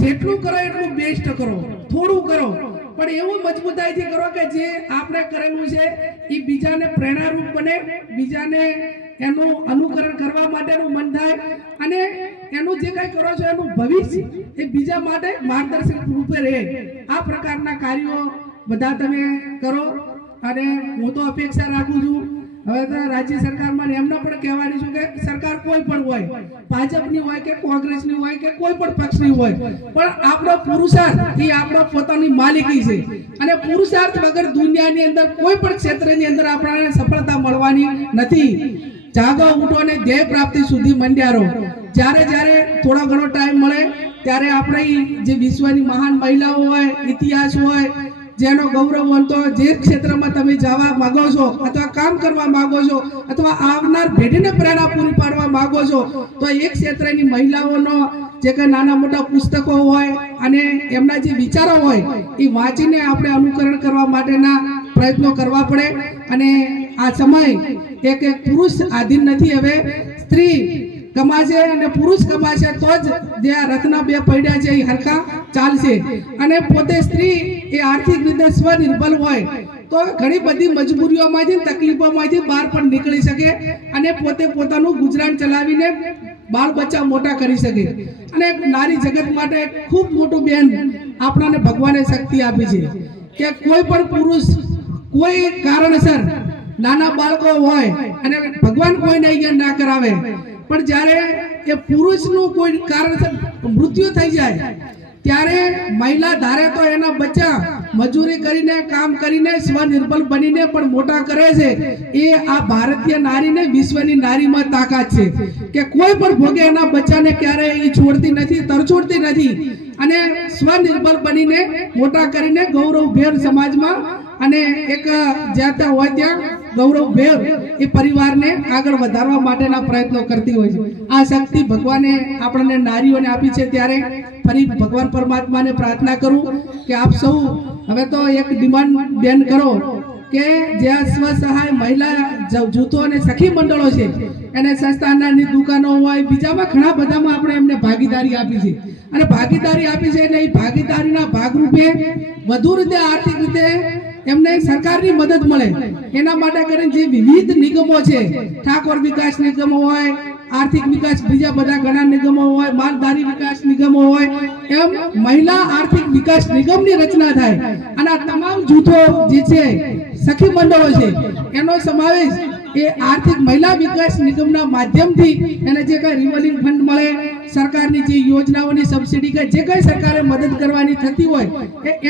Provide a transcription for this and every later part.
જેટલું કરો એટલું બેસ્ટ કરો, થોડું કરો, પણ એવું મજબૂતાઈથી કરો કે જે આપણે કરેલું છે એ બીજાને પ્રેરણારૂપ બને, બીજાને એનું અનુકરણ કરવા માટેનું મન થાય અને એનું જે કંઈ કરો છો એનું ભવિષ્ય એ બીજા માટે માર્ગદર્શક રૂપે રહે. આ પ્રકારના કાર્યો બધા તમે કરો અને હું તો અપેક્ષા રાખું છું હવે તો રાજ્ય સરકારમાં એમને પણ કહેવાની છું કે સરકાર કોઈ પણ હોય, ભાજપની હોય કે કોંગ્રેસની હોય કે કોઈ પણ પક્ષની હોય, પણ આપણો પુરુષાર્થ એ આપણો પોતાની માલિકી છે અને પુરુષાર્થ વગર દુનિયાની અંદર કોઈ પણ ક્ષેત્રની અંદર આપણને સફળતા મળવાની નથી. જાગો, ઉઠો અને ધ્યેય પ્રાપ્તિ સુધી મંડ્યા રહો. જ્યારે જ્યારે થોડો ઘણો ટાઈમ મળે ત્યારે આપણી જે વિશ્વની મહાન મહિલાઓ હોય, ઇતિહાસ હોય, જેનો ગૌરવ વંતો જે ક્ષેત્રમાં તમે જવા માંગો છો અથવા કામ કરવા માંગો છો અથવા આવનાર પેઢીને પ્રેરણા પૂરી પાડવા માંગો છો તો એક ક્ષેત્રની મહિલાઓનો જે કંઈ નાના મોટા પુસ્તકો હોય અને એમના જે વિચારો હોય એ વાંચીને આપણે અનુકરણ કરવા માટેના પ્રયત્નો કરવા પડે. અને આ સમય એક પુરુષ આધીન નથી, હવે સ્ત્રી કમાશે અને પુરુષ કમાશે તો જ જે આ રથના બે પૈડા છે એ હરખા ચાલશે. અને પોતે સ્ત્રી એ આર્થિક રીતે સ્વનિર્ભર હોય તો ઘણી બધી મજબૂરીઓમાંથી, તકલીફોમાંથી બહાર પણ નીકળી શકે અને પોતે પોતાનું ગુજરાન ચલાવીને બાળ બચ્ચા મોટા કરી શકે. અને નારી જગત માટે ખૂબ મોટું બેન આપણાને ભગવાને શક્તિ આપી છે કે કોઈ પણ પુરુષ કોઈ કારણસર નાના બાળકો હોય અને ભગવાન કોઈને અહીંયા ના કરાવે, પણ જ્યારે એ પુરુષનું કોઈ કારણસર મૃત્યુ થઈ જાય ત્યારે મહિલા ધારે તો એના બચ્ચા મજૂરી કરીને, કામ કરીને, સ્વનિર્ભર બનીને પણ મોટા કરે છે. એ આ ભારતીય નારીને વિશ્વની નારીમાં તાકાત છે કે કોઈ પણ ભોગે એના બચ્ચાને ક્યારેય એ છોડતી નથી, તરછોડતી નથી અને સ્વનિર્ભર બનીને મોટા કરીને ગૌરવભેર સમાજમાં અને એક જ્યાં ત્યાં હોય ત્યાં ગૌરવભેર એ પરિવારને આગળ વધારવા માટેના પ્રયત્નો કરતી હોય છે. આ શક્તિ ભગવાને આપણને નારીઓને આપી છે. ત્યારે ફરી ભગવાન પરમાત્માને પ્રાર્થના કરું કે આપ સૌ હવે તો એક ડિમાન્ડ બેન કરો કે જ્યાં સ્વસહાય મહિલા જૂથો અને સખી મંડળો છે એને સંસ્થાની દુકાનો હોય, બીજામાં ઘણા બધામાં આપણે એમને ભાગીદારી આપી છે અને ભાગીદારી આપી છે એટલે એ ભાગીદારીના ભાગરૂપે વધુ રીતે આર્થિક રીતે એમને સરકારની મદદ મળે એના માટે કરીને જે વિવિધ નિગમો છે, ઠાકોર વિકાસ નિગમો હોય, આર્થિક વિકાસ બીજા બધા ઘણા નિગમો હોય, માલધારી વિકાસ નિગમો હોય, એમ મહિલા આર્થિક વિકાસ નિગમની રચના થાય અને આ તમામ જૂથો જે છે, સખી મંડળો છે, એનો સમાવેશ એ આર્થિક મહિલા વિકાસ નિગમના માધ્યમથી એને જે કઈ રિવોલ્વિંગ ફંડ મળે, સરકારની જે યોજનાઓની સબસિડી કે જે કઈ સરકારે મદદ કરવાની થતી હોય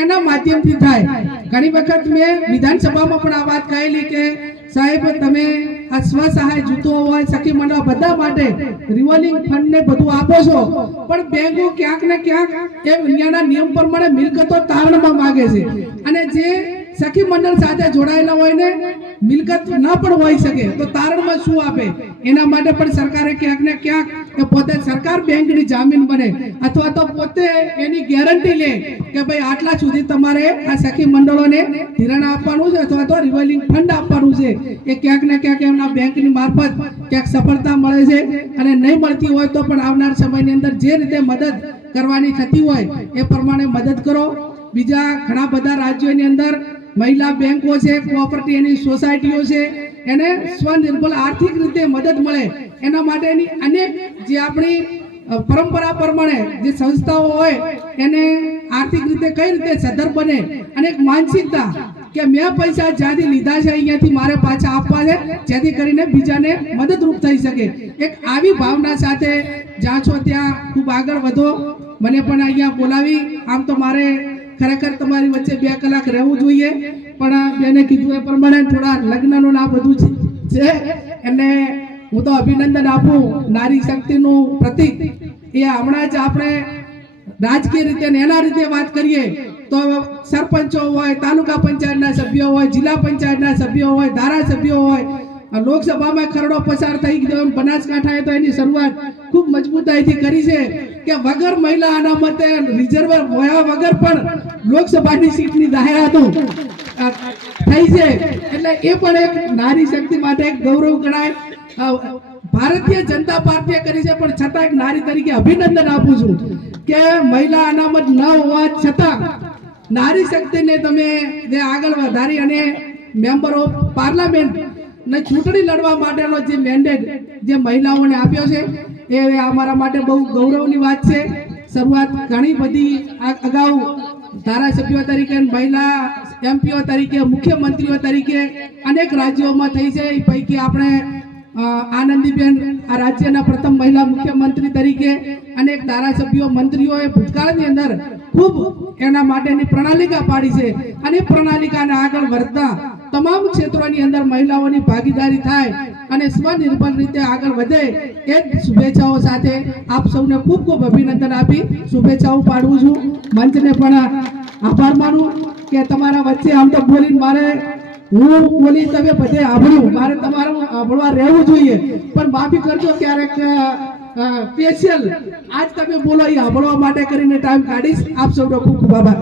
એના માધ્યમથી થાય. ઘણી વખત મેં વિધાનસભામાં પણ આ વાત કહેલી કે સાહેબ તમે આ સ્વસહાય જૂથો હોય, સખી મંડળ બધા માટે રિવોલ્વિંગ ફંડ ને બધું આપો છો, પણ બેંકો ક્યાંક ને ક્યાંક એ દુનિયાના નિયમ પ્રમાણે મિલકતો તારણમાં માંગે છે અને જે સખી મંડળ સાથે જોડાયેલા હોય ને મિલકત ન પણ હોઈ શકે તો તારણમાં શું આપે? એના માટે પણ સરકારે ક્યાંક ને ક્યાંક પોતે સરકાર બેંકની જામીન બને અથવા તો પોતે એની ગેરંટી લે કે ભાઈ આટલા સુધી તમારે આ સખી મંડળોને ધિરાણ આપવાનું છે અથવા તો રિવોલ્વિંગ ફંડ આપવાનું છે. એ ક્યાંક ને ક્યાંક એમના બેંકની મારફત ક્યાંક સફળતા મળે છે અને નહીં મળતી હોય તો પણ આવનાર સમયની અંદર જે રીતે મદદ કરવાની થતી હોય એ પ્રમાણે મદદ કરો. બીજા ઘણા બધા રાજ્યોની અંદર મહિલા બેંકો છે, કોઓપરેટિવ એની સોસાયટીઓ છે, એને સ્વનિર્ભર આર્થિક રીતે મદદ મળે એના માટેની અનેક જે આપણી પરંપરા પ્રમાણે જે સંસ્થાઓ હોય એને આર્થિક રીતે કઈ રીતે સદ્ધર બને અને એક માનસિકતા કે મેં પૈસા જ્યાંથી લીધા છે અહીંયાથી મારે પાછા આપવા છે જેથી કરીને બીજાને મદદરૂપ થઈ શકે. એક આવી ભાવના સાથે જ્યાં છો ત્યાં ખૂબ આગળ વધો. મને પણ અહીંયા બોલાવી, આમ તો મારે ખરેખર તમારી વચ્ચે 2 કલાક રહેવું જોઈએ પણ બેને કીધું એ પ્રમાણે થોડા લગ્નનું આ બધું છે એટલે હું તો અભિનંદન આપું. નારી શક્તિનું પ્રતીક એ હમણાં જ આપણે રાજકીય રીતે એના રીતે વાત કરીએ તો સરપંચો હોય, તાલુકા પંચાયતના સભ્યો હોય, જિલ્લા પંચાયતના સભ્યો હોય, ધારાસભ્યો હોય, લોકસભામાં ખરડો પસાર થઈ ગયો. બનાસકાંઠાએ તો એની શરૂઆત ખૂબ મજબૂતાઈથી કરી છે કે વગર મહિલા અનામતે રિઝર્વ હોયા વગર પણ લોકસભાની સીટની જાહેરાતો થઈ છે એટલે એ પણ એક નારી શક્તિ માટે એક ગૌરવ ગણાય. ભારતીય જનતા પાર્ટીએ કરી છે પણ છતાં એક નારી તરીકે અભિનંદન આપું છું કે મહિલા અનામત ન હોવા છતાં નારી શક્તિને તમે જે આગળ વધારી અને મેમ્બર ઓફ પાર્લામેન્ટ ને ચૂંટણી લડવા માટેનો જે મેન્ડેટ જે મહિલાઓને આપ્યો છે એ અમારા માટે બહુ ગૌરવની વાત છે. શરૂઆત ઘણી બધી અગાઉ ધારાસભ્યો તરીકે, મહિલા એમપીઓ તરીકે, મુખ્યમંત્રીઓ તરીકે અનેક રાજ્યોમાં થઈ છે. એ પૈકી આપણે આનંદીબેન આ રાજ્યના પ્રથમ મહિલા મુખ્યમંત્રી તરીકે અનેક ધારાસભ્યો, મંત્રીઓએ ભૂતકાળની અંદર ખૂબ એના માટેની પ્રણાલિકા પાડી છે અને પ્રણાલિકાને આગળ વધતા તમામ ક્ષેત્રોની અંદર મહિલાઓની ભાગીદારી થાય અને સ્વનિર્ભર રીતે આગળ વધે એ જ શુભેચ્છાઓ સાથે આપ સૌને ખૂબ ખૂબ અભિનંદન આપી શુભેચ્છાઓ પાડું છું. મંચને પણ આભાર માનું કે તમારા વચ્ચે આમ તો બોલીને મારે હું બોલી તમે બધે આભળ્યું, મારે તમારું આભળવા રહેવું જોઈએ, પણ માફી કરજો ક્યારેક સ્પેશિયલ આજ તમે બોલો એ આભળવા માટે કરીને ટાઈમ કાઢીશ. આપ સૌનો ખૂબ ખૂબ આભાર.